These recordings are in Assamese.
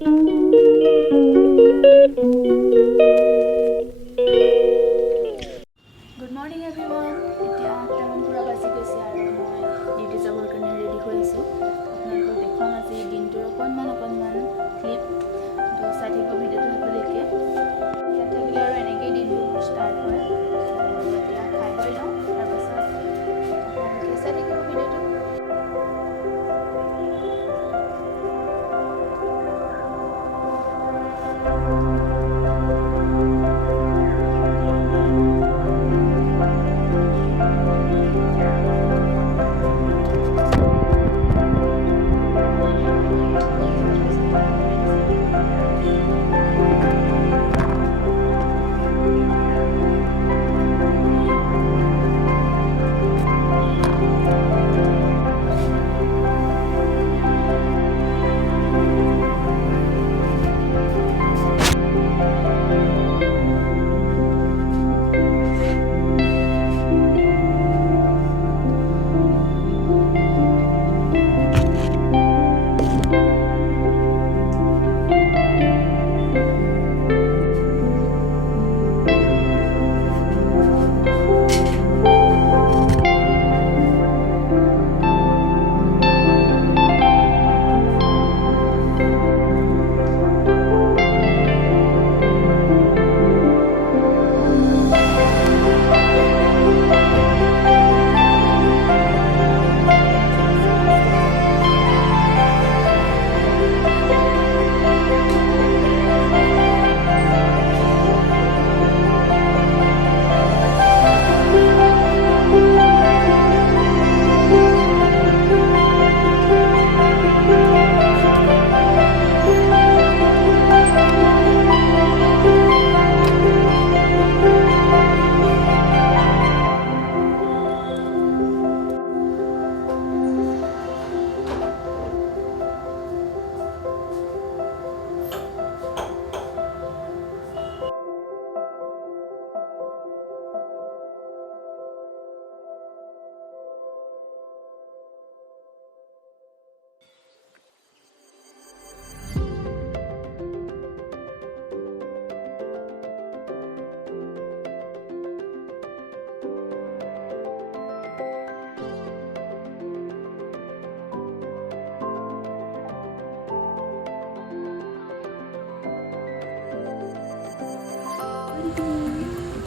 Good morning everyone. এতিয়া 8টামান পুৰা বাজি গৈছে আৰু মই ডিউটি যাবৰ কাৰণে ৰেডি হৈ আছোঁ। আপোনালোকক দেখুৱাম আজি দিনটোৰ অকণমান ক্লিপ তো চাই থাকিব ভিডিঅ'টো শেষলৈকে। ইয়াত থাকিলে আৰু এনেকেই দিনটো মোৰ ষ্টাৰ্ট হয়। এতিয়া খাই বৈ লওঁ, তাৰপাছত আপোনালোকে চাই থাকিব ভিডিঅ'টো।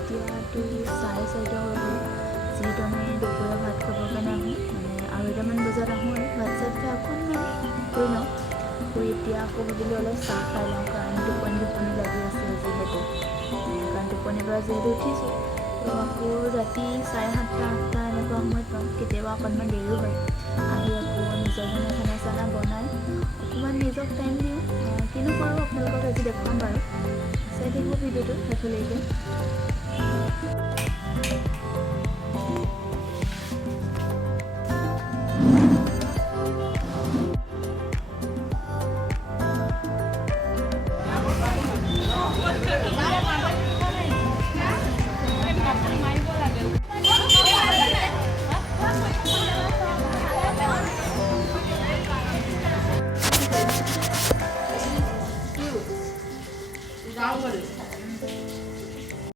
এতিয়াতো 4:30 হৈ গ'ল, যিহেতু আমি দুপৰীয়া ভাত খাবৰ কাৰণে আহোঁ, আৰু 2টামান বজাত আহোঁ আৰু ভাত চাত খাই অকণমান শুই লওঁ। শুই এতিয়া আকৌ ভাবিলোঁ অলপ চাহ খাই লওঁ, কাৰণ টোপনি লাগি আছে যিহেতু, কাৰণ টোপনিৰ পৰা যিহেতু উঠিছোঁ। তো আকৌ ৰাতি 7:30, 8টা এনেকুৱা সময়ত পাওঁ, কেতিয়াবা অকণমান দেৰিও হয়। আহি আকৌ নিজৰ কাৰণে খানা চানা বনাই অকণমান নিজক টাইম দিওঁ। কিনো কৰোঁ আপোনালোকক আজি দেখুৱাম বাৰু, চাই থাকিব ভিডিঅ'টো শেষলৈকে।